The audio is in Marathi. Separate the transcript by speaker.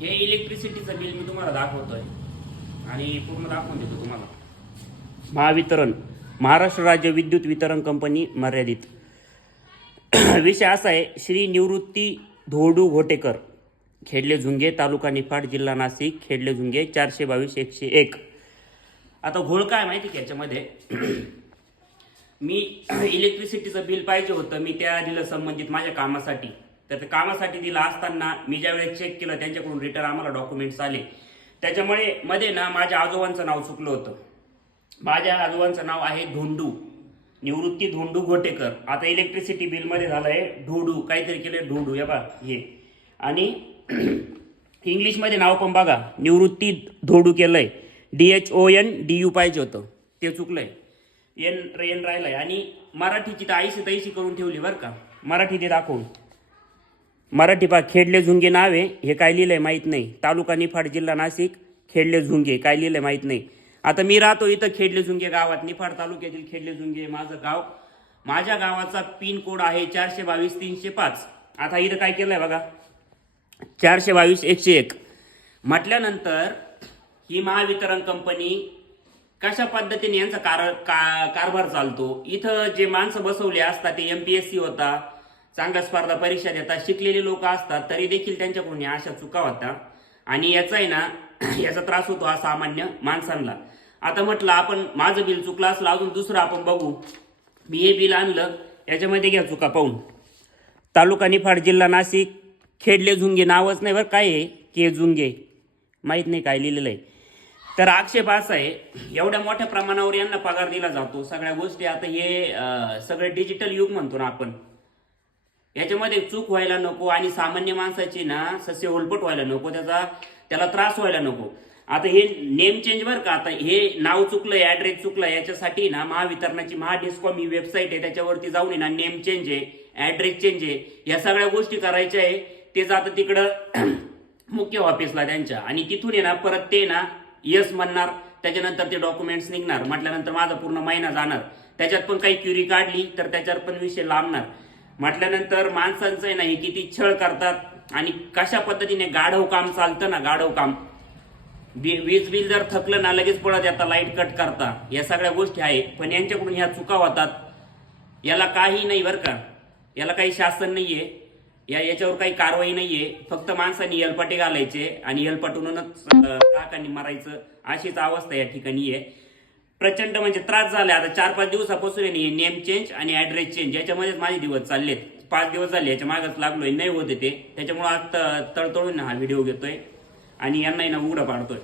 Speaker 1: हे इलेक्ट्रिसिटीचं बिल मी तुम्हाला दाखवतोय. आणि पूर्ण दाखवून देतो तुम्हाला. महावितरण. महाराष्ट्र राज्य विद्युत वितरण कंपनी मर्यादित. विषय असा आहे श्री निवृत्ती धोडू घोटेकर खेडले झुंगे तालुका निफाड जिल्हा नाशिक खेडले झुंगे चारशे बावीस एकशे एक. आता घोळ काय माहिती का याच्यामध्ये? मी इलेक्ट्रिसिटीचं बिल पाहिजे होतं मी त्या दिलं संबंधित माझ्या कामासाठी तर ते कामासाठी दिला असताना मी ज्यावेळेस चेक केलं त्यांच्याकडून रिटर्न आम्हाला डॉक्युमेंट्स आले. त्याच्यामुळे मध्ये ना माझ्या आजोबांचं नाव चुकलं होतं. माझ्या आजोबांचं नाव आहे धोंडू. निवृत्ती धोंडू घोटेकर. आता इलेक्ट्रिसिटी बिलमध्ये झालं आहे ढोडू काहीतरी केलं ढोडू या बा हे. आणि इंग्लिशमध्ये नाव पण बघा. निवृत्ती धोडू केलं आहे D H O N D U पाहिजे होतं. ते चुकलं आहे एन एन राहिलं आहे आणि मराठीची तर आईशी तैशी करून ठेवली बरं का. मराठी ते दाखवून. मराठी पा खेडले झुंगे नावे हे काय लिहिलं आहे माहीत नाही. तालुका निफाड जिल्हा नाशिक खेडले झुंगे काय लिहिलं आहे माहीत नाही. आता मी राहतो इथं खेडले झुंगे गावात निफाड तालुक्यातील खेडले झुंगे माझं गाव. माझ्या गावाचा पिन कोड आहे चारशे बावीस तीनशे पाच. आता इथं काय केलं आहे बघा? चारशे बावीस एकशे एक. म्हटल्यानंतर ही महावितरण कंपनी कशा पद्धतीने यांचा कार का कारभार चालतो? इथं जे माणसं बसवले असतात ते एम पी एस सी होता चांगल्या स्पर्धा परीक्षा देतात शिकलेले लोक असतात तरी देखील त्यांच्याकडून या अशा चुका होता आणि याचा आहे ना याचा त्रास होतो हा सामान्य माणसांना. आता म्हटलं आपण माझं बिल चुकलं असलं अजून दुसरं आपण बघू. मी हे बिल आणलं याच्यामध्ये घ्या चुका पाहून. तालुका निफाड जिल्हा नाशिक. खेडले झुंगे नावच नाही बरं काय आहे? के झुंगे. माहीत नाही काय लिहिलेलं आहे. तर आक्षेप असा आहे एवढ्या मोठ्या प्रमाणावर यांना पगार दिला जातो. सगळ्या गोष्टी आता हे सगळं डिजिटल युग म्हणतो ना आपण. याच्यामध्ये चूक व्हायला नको आणि सामान्य माणसाची ना सस्य उलपट व्हायला नको त्याचा त्याला त्रास व्हायला नको. आता हे नेम चेंज बरं का आता हे नाव चुकलं ऍड्रेस चुकलं याच्यासाठी ना महावितरणाची महाडिस्कॉम ही वेबसाईट आहे त्याच्यावरती जाऊन ना नेम चेंज आहे ऍड्रेस चेंज आहे या सगळ्या गोष्टी करायच्या आहे. ते जातं तिकडं मुख्य ऑफिसला त्यांच्या. आणि तिथून आहे ना परत ते ना यस म्हणणार त्याच्यानंतर ते डॉक्युमेंट्स निघणार. म्हटल्यानंतर माझा पूर्ण महिना जाणार. त्याच्यात पण काही क्युरी काढली तर त्याच्यावर पण विषय लांबणार. म्हटल्यानंतर माणसांचं आहे ना हे किती छळ करतात आणि कशा पद्धतीने गाढव काम चालतं ना गाढव काम. बी- वीज बिल जर थकलं ना लगेच पळत येतात लाइट कट करता. या सगळ्या गोष्टी आहेत पण यांच्याकडून ह्या चुका होतात. याला काही नाही बरं का. याला काही शासन नाहीये. या याच्यावर काही कारवाई नाहीये. फक्त माणसांनी यलपटे घालायचे आणि यलपटूनच ग्राहकांनी मारायचं अशीच अवस्था या ठिकाणी आहे. प्रचंड म्हणजे त्रास झाला आता चार पाच दिवसापासून आहे नेम चेंज आणि ॲड्रेस चेंज याच्यामध्येच माझे दिवस चाललेत. पाच दिवस झाले याच्या मागच लागलोय नाही होते ते. त्याच्यामुळे आज त- तळतळून हा व्हिडिओ घेतोय आणि यांनाही ना उघडं पाडतोय.